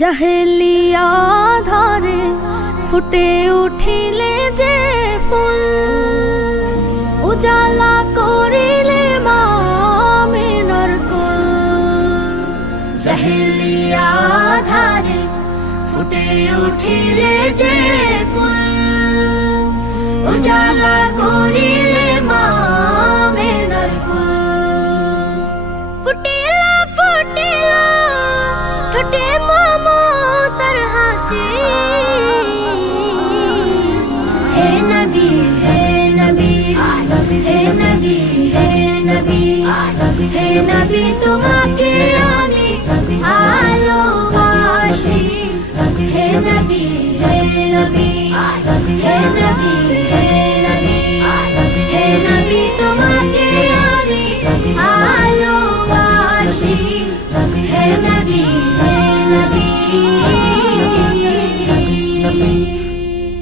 জাহেলিয়া ধারে ফুটে উঠিলে যে ফুল, উজালা করিলে মা আমিনার কুল। জাহেলিয়া ধারে ফুটে উঠিলে যে ফুল, উজালা করিলে মা আমিনার কুল। ফুটিলা ফুটিলা ঠোঁটে মমতার হাসি, হে নবী হে নবী হে নবী হে নবী হে নবী, তোমাকে আমি ভালোবাসি। হে নবী হে নবী হে নবী হে নবী হে নবী, তোমাকে আমি ভালোবাসি। হে নবী হে নবী।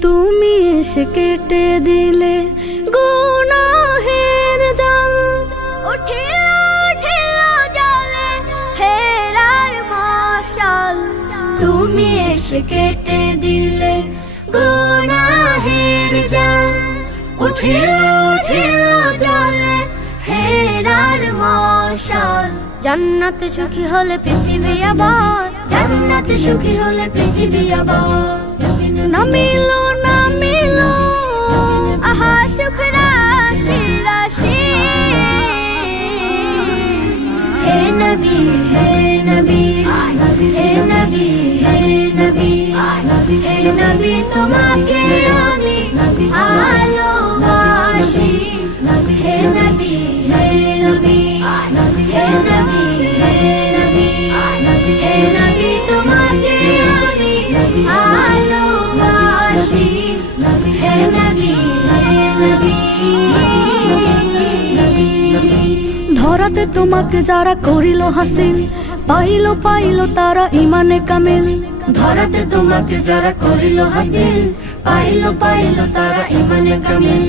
তুমি এসে কেটে দিলে গুনাহের জাল, উঠিল উঠিল জলে হেরার মশাল। তুমি এসে কেটে দিলে গুনাহের জাল, উঠিল উঠিল জলে হেরার মশাল। জান্নাত সুখী হলে পৃথিবী আবার, জান্নাত সুখী হলে পৃথিবী আবার। নামিলো নামিলো আহা সুখ রাশি রাশি। হে নবী হে নবী হে নবী হে নবী হে নবী, তোমাকে আমি ভালোবাসি। হে নবী হে নবী হে নবী হে নবী হে নবী, তোমাকে আমি ভালোবাসি। হে নবী হে নবী। ধরাতে তোমাকে যারা করিল হাসিল, পাইলো পাইলো তারা ইমানে কামিল। ধরাতে তোমাকে যারা করিল হাসিল, পাইলো পাইলো তারা ইমানে কামিল।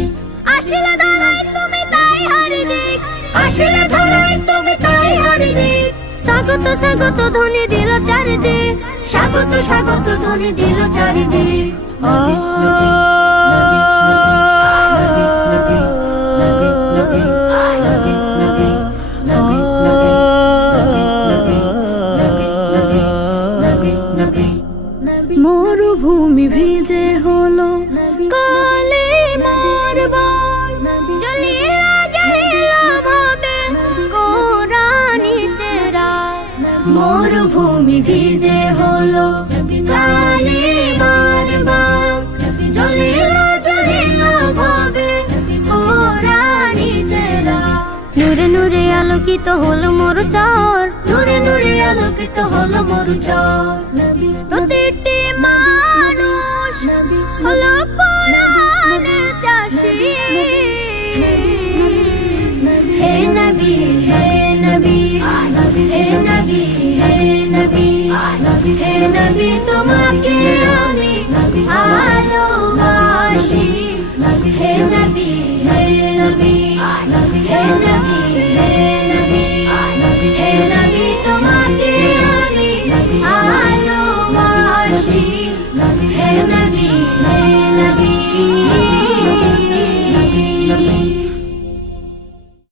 আসলে ধরায় তুমি তাই হারি দিক, আসলে ধরায় তুমি তাই হারি দিক। স্বাগত স্বাগত ধ্বনি দিল চারিদিক, স্বাগত স্বাগত ধ্বনি দিল চারিদিক। মরুভূমি ভিজে হলো কালিমার বন, জ্বলিলা জ্বলিলা ভাবে কোরআনি চেরা। মরুভূমি ভিজে হলো কালিমার বাগ, জ্বলিল জ্বলিল ভাবে কোরআনি চেরা। নূরে নূরে আলোকিত হলো মোর চর, নূরে নূরে আলোকিত হলো মরুচর। প্রতিটি মানুষ হলো কোরআনের চাষী। হে নবী হে নবী হে নবী হে নবী হে নবী, তোমাকে